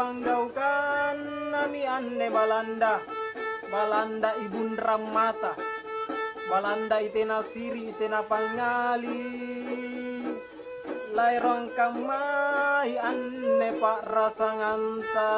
panggaukan nami anne balanda, balanda ibun ramata, balanda itena siri itena pangali, lairong kamai anne pak rasanganta.